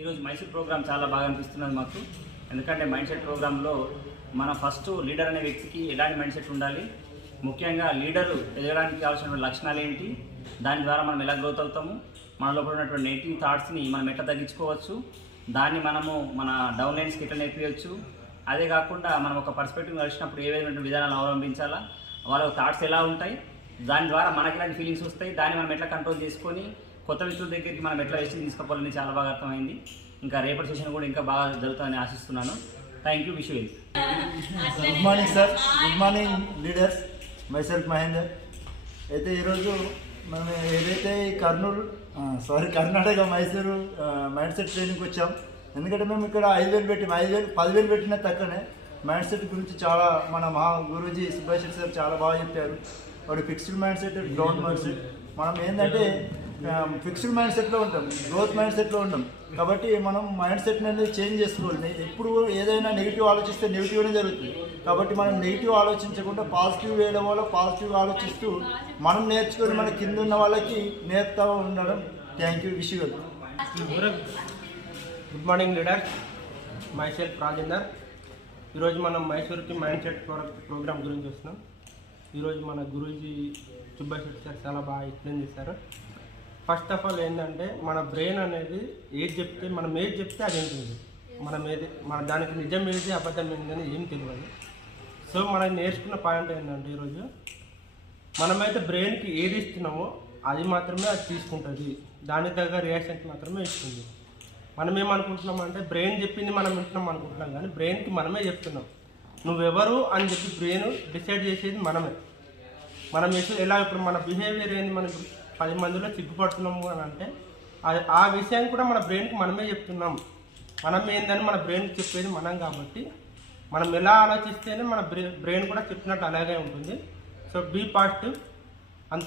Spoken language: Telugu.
ఈరోజు మైసూర్ ప్రోగ్రామ్ చాలా బాగా అనిపిస్తున్నది మాకు. ఎందుకంటే మైండ్ సెట్ ప్రోగ్రాంలో మన ఫస్ట్ లీడర్ అనే వ్యక్తికి ఎలాంటి మైండ్ సెట్ ఉండాలి, ముఖ్యంగా లీడరు ఎదగడానికి కావాల్సిన లక్షణాలు ఏంటి, దాని ద్వారా మనం ఎలా గ్రోత్ అవుతాము, మన లోపల ఉన్నటువంటి నెగిటివ్ థాట్స్ని మనం ఎట్లా తగ్గించుకోవచ్చు, దాన్ని మనము మన డౌన్ లైన్స్కి ఎట్లా నేర్పించవచ్చు, అదే కాకుండా మనం ఒక పర్స్పెక్టివ్ కలిసినప్పుడు ఏ విధమైన విధానాలు అవలంబించాలా, వాళ్ళ థాట్స్ ఎలా ఉంటాయి, దాని ద్వారా మనకి ఇలాంటి ఫీలింగ్స్ వస్తాయి, దాన్ని మనం ఎట్లా కంట్రోల్ చేసుకొని కొత్త మిత్రుల దగ్గరికి మనం ఎట్లా వేసి తీసుకోవాలని చాలా బాగా అర్థమైంది. ఇంకా రేపటి సెషన్ కూడా ఇంకా బాగా జరుగుతుందని ఆశిస్తున్నాను. Thank you. Wish you. Good morning sir. Good morning leaders. My self Mahender. అయితే ఈరోజు మనం ఏదైతే కర్ణాటక మైసూరు మైండ్ సెట్ ట్రైనింగ్కి వచ్చాం. ఎందుకంటే మేము ఇక్కడ 5,000 పెట్టి 10,000 పెట్టిన తక్కనే మైండ్ సెట్ గురించి చాలా మన మహా గురూజీ సుభాష్ సార్ చాలా బాగా చెప్పారు. వాడు fixed mind set, ground mind set. మనం ఏంటంటే ఫిక్స్డ్ మైండ్ సెట్లో ఉంటాం, గ్రోత్ మైండ్ సెట్లో ఉంటాం. కాబట్టి మనం మైండ్ సెట్ని అనేది చేంజ్ చేసుకోవాలి. ఎప్పుడు ఏదైనా నెగిటివ్ ఆలోచిస్తే నెగిటివ్నే జరుగుతుంది. కాబట్టి మనం నెగిటివ్ ఆలోచించకుండా పాజిటివ్ వేయడం వల్ల పాజిటివ్గా ఆలోచిస్తూ మనం నేర్చుకొని మన కింద ఉన్న వాళ్ళకి నేర్పుతూ ఉండడం. Thank you. Wish you. Good morning leader. My self Rajender. ఈరోజు మనం మైసూర్కి మైండ్ సెట్ ప్రోగ్రామ్ గురించి వస్తున్నాం. ఈరోజు మన గురూజీ సుభాష్ సార్ చాలా బాగా ఎక్స్ప్లెయిన్ చేశారు. ఫస్ట్ ఆఫ్ ఆల్ ఏంటంటే మన బ్రెయిన్ అనేది మనం ఏది చెప్తే అది ఉంటుంది. మన దానికి నిజం ఏది అబద్ధం ఏంటి అని ఏం తెలియదు. సో మనం నేర్చుకున్న పాయింట్ ఏంటంటే ఈరోజు మనమైతే బ్రెయిన్కి ఏది ఇస్తున్నామో అది మాత్రమే అది తీసుకుంటుంది, దాని దగ్గర రియాక్షన్స్ మాత్రమే ఇస్తుంది. మనం ఏమనుకుంటున్నామంటే బ్రెయిన్ చెప్పింది మనం వింటున్నాం అనుకుంటున్నాం, కానీ బ్రెయిన్కి మనమే చెప్తున్నాం. నువ్వెవరు అని చెప్పి బ్రెయిన్ డిసైడ్ చేసేది మనమే. మనం ఎలా ఇప్పుడు మన బిహేవియర్ ఏంది, మనం 10 మందిలో సిగ్గుపడుతున్నాము అని అంటే ఆ విషయం కూడా మన బ్రెయిన్కి మనమే చెప్తున్నాం. మనం ఏందని మన బ్రెయిన్కి చెప్పేది మనం కాబట్టి మనం ఎలా ఆలోచిస్తేనే మన బ్రెయిన్ కూడా చెప్పినట్టు అలాగే ఉంటుంది. So be positive. అంత